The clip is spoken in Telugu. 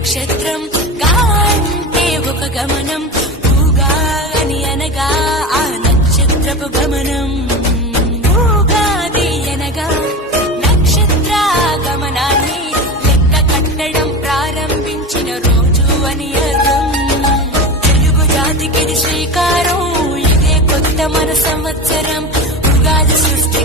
నక్షత్రం గా అంటే ఒక గమనం ఊగా అని అనగా ఆ నక్షత్రపు గమనం ఊగాది అనగా నక్షత్ర గమనాన్ని లెక్క కట్టడం ప్రారంభించిన రోజు అని అర్థం తెలుగు జాతికి శ్రీకారం ఇదే కొత్త మన సంవత్సరం ఉగాది సృష్టి